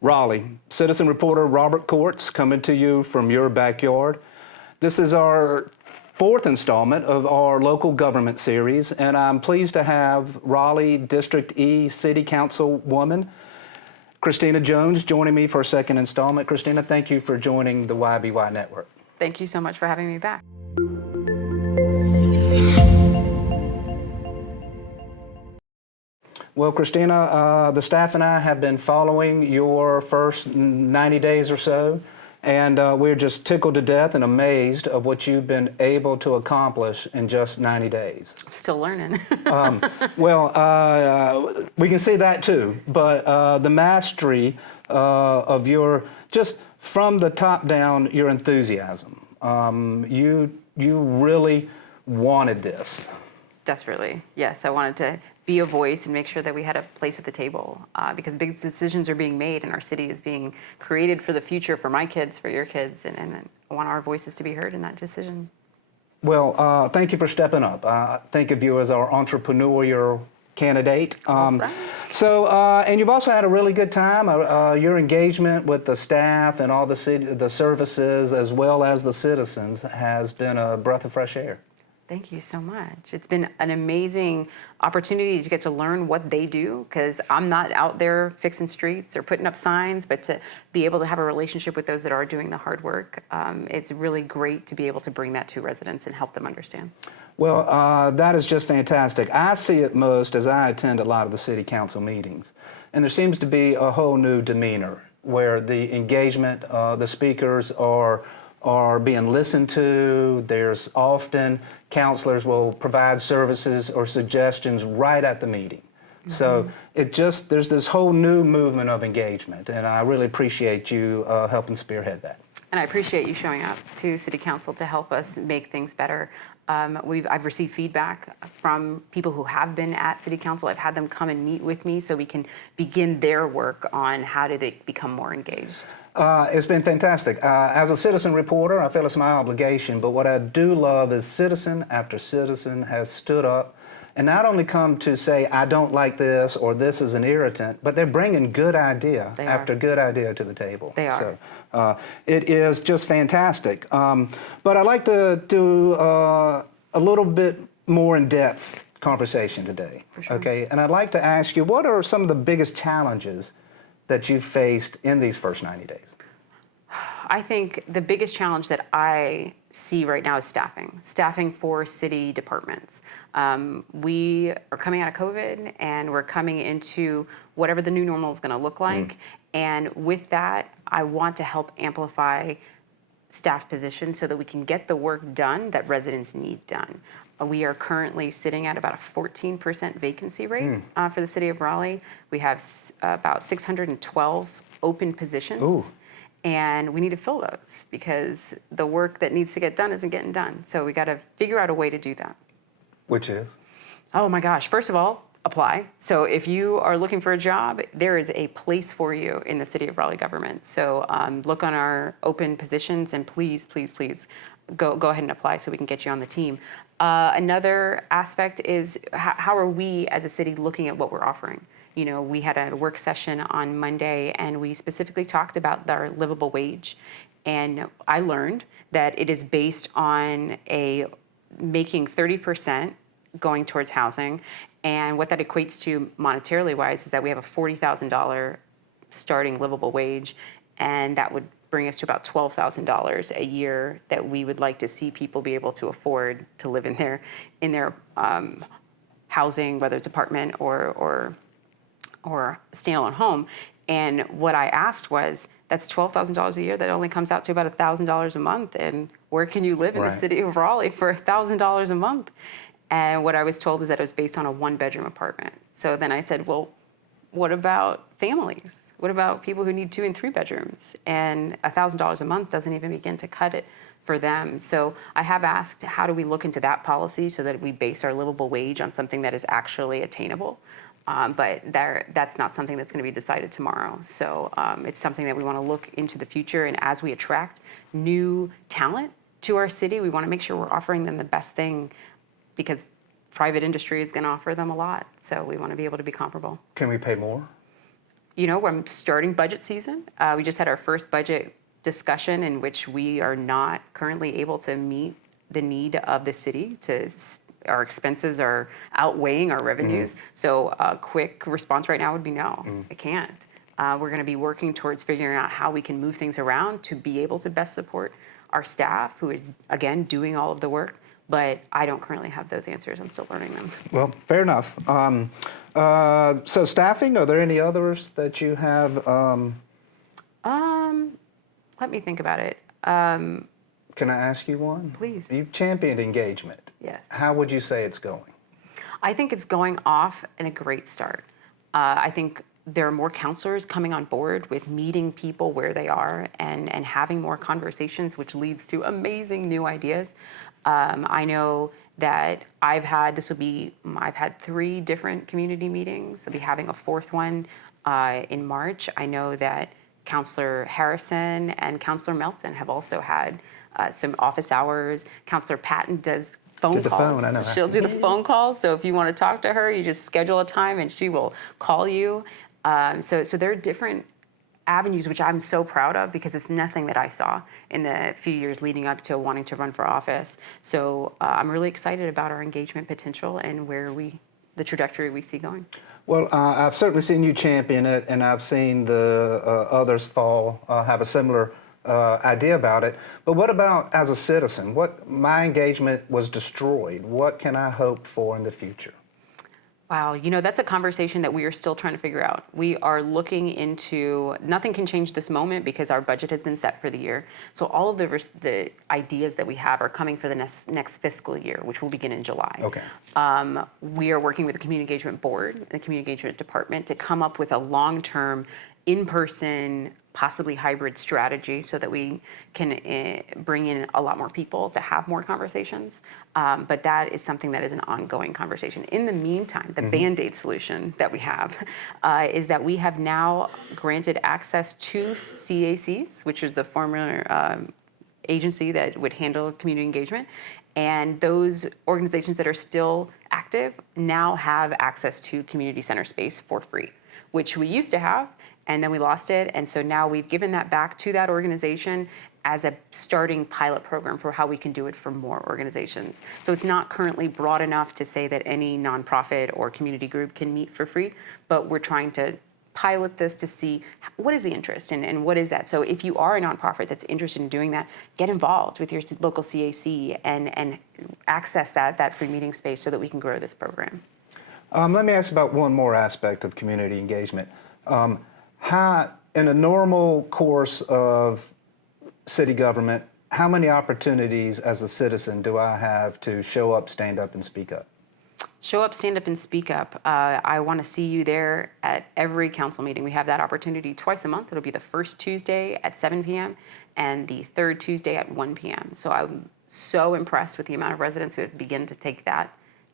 Raleigh, citizen reporter Robert Courts coming to you from your backyard. This is our fourth installment of our local government series, and I'm pleased to have Raleigh District E City Councilwoman Christina Jones joining me for a second installment. Christina, thank you for joining the YBY Network. Thank you so much for having me back. Well, Christina, the staff and I have been following your first 90 days or so, and we're just tickled to death and amazed of what you've been able to accomplish in just 90 days. I'm still learning. We can see that too, but the mastery of your, just from the top down, your enthusiasm. You really wanted this. Desperately, yes. I wanted to be a voice and make sure that we had a place at the table because big decisions are being made and our city is being created for the future, for my kids, for your kids, and I want our voices to be heard in that decision. Well, thank you for stepping up. I think of you as our entrepreneurial candidate. Right. And you've also had a really good time. Your engagement with the staff and all the services as well as the citizens has been a breath of fresh air. Thank you so much. It's been an amazing opportunity to get to learn what they do because I'm not out there fixing streets or putting up signs, but to be able to have a relationship with those that are doing the hard work, it's really great to be able to bring that to residents and help them understand. Well, that is just fantastic. I see it most as I attend a lot of the city council meetings, and there seems to be a whole new demeanor where the engagement, the speakers are being listened to. There's often counselors will provide services or suggestions right at the meeting. Mm-hmm. So there's this whole new movement of engagement, and I really appreciate you helping spearhead that. And I appreciate you showing up to City Council to help us make things better. I've received feedback from people who have been at City Council. I've had them come and meet with me so we can begin their work on how do they become more engaged. It's been fantastic. As a citizen reporter, I feel it's my obligation, but what I do love is citizen after citizen has stood up and not only come to say, I don't like this or this is an irritant, but they're bringing good idea after good idea to the table. They are. So it is just fantastic. But I'd like to do a little bit more in-depth conversation today. For sure. Okay, and I'd like to ask you, what are some of the biggest challenges that you faced in these first 90 days? I think the biggest challenge that I see right now is staffing for city departments. We are coming out of COVID and we're coming into whatever the new normal is going to look like. And with that, I want to help amplify staff positions so that we can get the work done that residents need done. We are currently sitting at about a 14% vacancy rate for the city of Raleigh. We have about 612 open positions. Ooh. And we need to fill those because the work that needs to get done isn't getting done. So we got to figure out a way to do that. Which is? Oh my gosh, first of all, apply. So if you are looking for a job, there is a place for you in the city of Raleigh government. So look on our open positions and please, please, please go ahead and apply so we can get you on the team. Another aspect is how are we as a city looking at what we're offering? You know, we had a work session on Monday and we specifically talked about our livable wage. And I learned that it is based on making 30% going towards housing. And what that equates to monetarily wise is that we have a $40,000 starting livable wage. And that would bring us to about $12,000 a year that we would like to see people be able to afford to live in their housing, whether it's apartment or standalone home. And what I asked was, that's $12,000 a year. That only comes out to about $1,000 a month. And where can you live in the city of Raleigh for $1,000 a month? And what I was told is that it was based on a one-bedroom apartment. So then I said, well, what about families? What about people who need 2 and 3 bedrooms? And $1,000 a month doesn't even begin to cut it for them. So I have asked, how do we look into that policy so that we base our livable wage on something that is actually attainable? But that's not something that's going to be decided tomorrow. So it's something that we want to look into the future. And as we attract new talent to our city, we want to make sure we're offering them the best thing because private industry is going to offer them a lot. So we want to be able to be comparable. Can we pay more? I'm starting budget season. We just had our first budget discussion in which we are not currently able to meet the need of the city our expenses are outweighing our revenues. So a quick response right now would be no, I can't. We're going to be working towards figuring out how we can move things around to be able to best support our staff, who is, again, doing all of the work. But I don't currently have those answers. I'm still learning them. Well, fair enough. So staffing, are there any others that you have? Let me think about it. Can I ask you one? Please. You've championed engagement. Yes. How would you say it's going? I think it's going off in a great start. I think there are more counselors coming on board with meeting people where they are and having more conversations, which leads to amazing new ideas. I know that I've had 3 different community meetings. I'll be having a 4th one in March. I know that Councilor Harrison and Councilor Melton have also had some office hours. Councilor Patton does phone calls. I know her. She'll do the phone calls. So if you want to talk to her, you just schedule a time and she will call you. So there are different avenues, which I'm so proud of because it's nothing that I saw in the few years leading up to wanting to run for office. So I'm really excited about our engagement potential and the trajectory we see going. Well, I've certainly seen you champion it, and I've seen the others have a similar idea about it. But what about as a citizen? My engagement was destroyed. What can I hope for in the future? Wow, that's a conversation that we are still trying to figure out. We are looking into, nothing can change this moment because our budget has been set for the year. So all of the ideas that we have are coming for the next fiscal year, which will begin in July. Okay. We are working with the Community Engagement Board and the Community Engagement Department to come up with a long-term, in-person, possibly hybrid strategy so that we can bring in a lot more people to have more conversations. But that is something that is an ongoing conversation. In the meantime, the Band-Aid solution that we have is that we have now granted access to CACs, which is the former agency that would handle community engagement. And those organizations that are still active now have access to community center space for free, which we used to have, and then we lost it. And so now we've given that back to that organization as a starting pilot program for how we can do it for more organizations. So it's not currently broad enough to say that any nonprofit or community group can meet for free, but we're trying to pilot this to see what is the interest and what is that. So if you are a nonprofit that's interested in doing that, get involved with your local CAC and access that free meeting space so that we can grow this program. Let me ask about one more aspect of community engagement. In a normal course of city government, how many opportunities as a citizen do I have to show up, stand up, and speak up? Show up, stand up, and speak up. I want to see you there at every council meeting. We have that opportunity twice a month. It'll be the first Tuesday at 7 p.m. and the third Tuesday at 1 p.m. So I'm so impressed with the amount of residents who have begun to take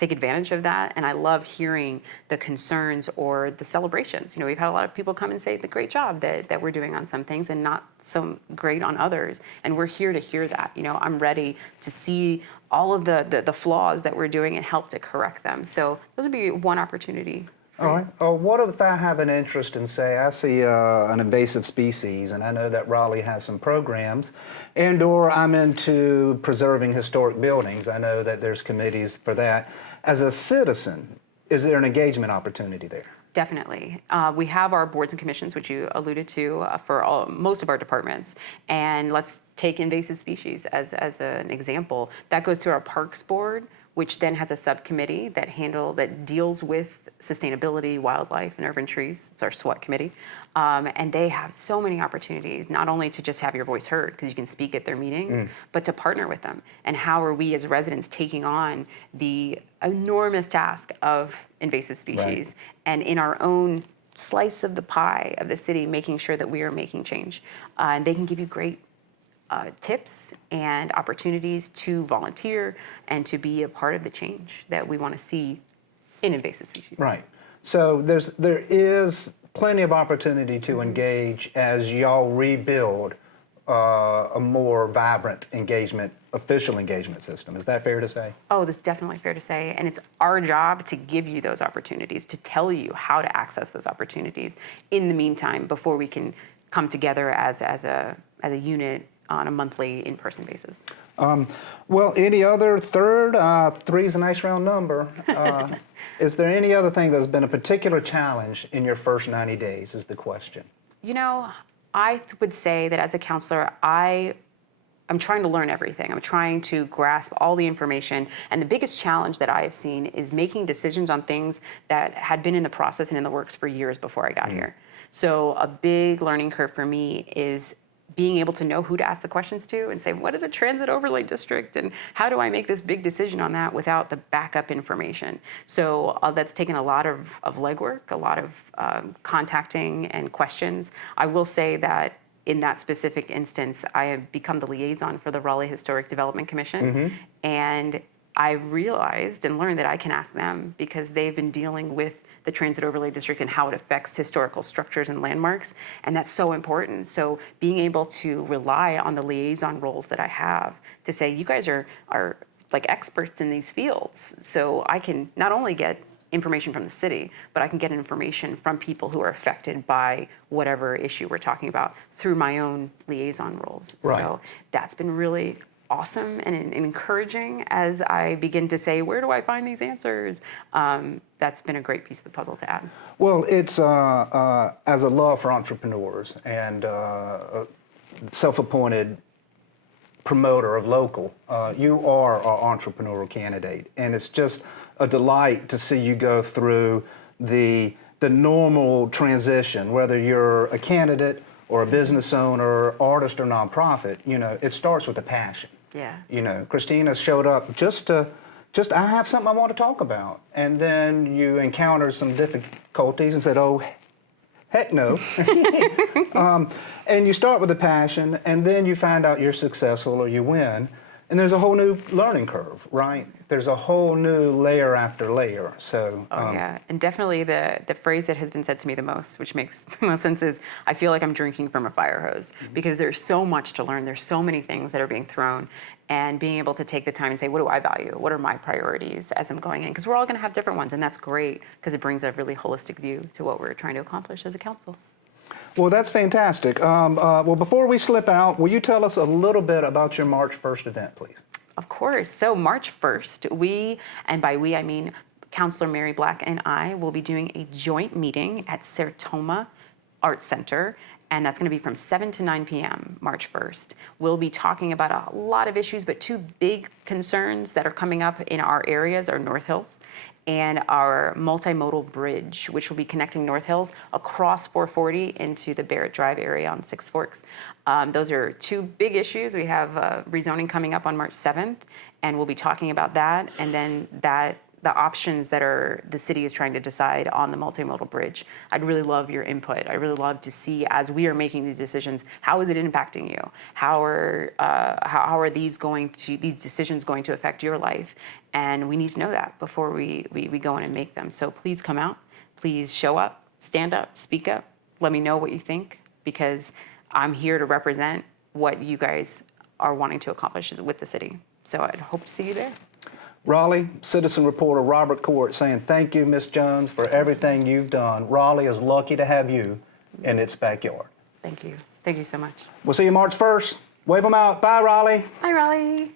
advantage of that. And I love hearing the concerns or the celebrations. We've had a lot of people come and say the great job that we're doing on some things and not so great on others. And we're here to hear that. I'm ready to see all of the flaws that we're doing and help to correct them. So those would be one opportunity. All right. What if I have an interest in, say, I see an invasive species, and I know that Raleigh has some programs, or I'm into preserving historic buildings. I know that there's committees for that. As a citizen, is there an engagement opportunity there? Definitely. We have our boards and commissions, which you alluded to, for most of our departments. And let's take invasive species as an example. That goes through our Parks Board, which then has a subcommittee that deals with sustainability, wildlife, and urban trees. It's our SWAT committee. And they have so many opportunities, not only to just have your voice heard, because you can speak at their meetings, but to partner with them. And how are we as residents taking on the enormous task of invasive species, right, and in our own slice of the pie of the city, making sure that we are making change. And they can give you great tips and opportunities to volunteer and to be a part of the change that we want to see in invasive species. Right. So there is plenty of opportunity to engage as y'all rebuild a more vibrant engagement, official engagement system. Is that fair to say? Oh, that's definitely fair to say. And it's our job to give you those opportunities, to tell you how to access those opportunities in the meantime before we can come together as a unit on a monthly in-person basis. Well, any other third? Three's a nice round number. Is there any other thing that's been a particular challenge in your first 90 days is the question. You know, I would say that as a counselor, I'm trying to learn everything. I'm trying to grasp all the information. And the biggest challenge that I have seen is making decisions on things that had been in the process and in the works for years before I got here. So a big learning curve for me is being able to know who to ask the questions to and say, what is a transit overlay district? And how do I make this big decision on that without the backup information? So that's taken a lot of legwork, a lot of contacting and questions. I will say that in that specific instance, I have become the liaison for the Raleigh Historic Development Commission. And I realized and learned that I can ask them because they've been dealing with the transit overlay district and how it affects historical structures and landmarks. And that's so important. So being able to rely on the liaison roles that I have to say, you guys are like experts in these fields. So I can not only get information from the city, but I can get information from people who are affected by whatever issue we're talking about through my own liaison roles. Right. So that's been really awesome and encouraging as I begin to say, where do I find these answers? That's been a great piece of the puzzle to add. Well, it's as a love for entrepreneurs and self-appointed promoter of local, you are our entrepreneurial candidate, and it's just a delight to see you go through the normal transition, whether you're a candidate or a business owner, artist or nonprofit. You know, it starts with a passion. Yeah. You know, Christina showed up just I have something I want to talk about, and then you encountered some difficulties and said, oh, heck no. And you start with a passion, and then you find out you're successful or you win, and there's a whole new learning curve, right? There's a whole new layer after layer. So. Yeah, and definitely the phrase that has been said to me the most, which makes the most sense, is I feel like I'm drinking from a fire hose because there's so much to learn. There's so many things that are being thrown, and being able to take the time and say, what do I value? What are my priorities as I'm going in? Because we're all going to have different ones, and that's great because it brings a really holistic view to what we're trying to accomplish as a council. Well, that's fantastic. Well, before we slip out, will you tell us a little bit about your March 1st event, please? Of course. So March 1st, we, and by we I mean Councilor Mary Black and I, will be doing a joint meeting at Sartoma Arts Center, and that's going to be from 7 to 9 p.m. March 1st. We'll be talking about a lot of issues, but two big concerns that are coming up in our areas are North Hills and our multimodal bridge, which will be connecting North Hills across 440 into the Barrett Drive area on Six Forks. Those are two big issues. We have rezoning coming up on March 7th, and we'll be talking about that, and then the options that the city is trying to decide on the multimodal bridge. I'd really love your input. I'd really love to see, as we are making these decisions, how is it impacting you? How are these decisions going to affect your life? And we need to know that before we go in and make them. So please come out, please show up, stand up, speak up, let me know what you think, because I'm here to represent what you guys are wanting to accomplish with the city. So I'd hope to see you there. Raleigh citizen reporter Robert Court saying thank you, Ms. Jones, for everything you've done. Raleigh is lucky to have you in its backyard. Thank you. Thank you so much. We'll see you March 1st. Wave them out. Bye, Raleigh. Bye, Raleigh.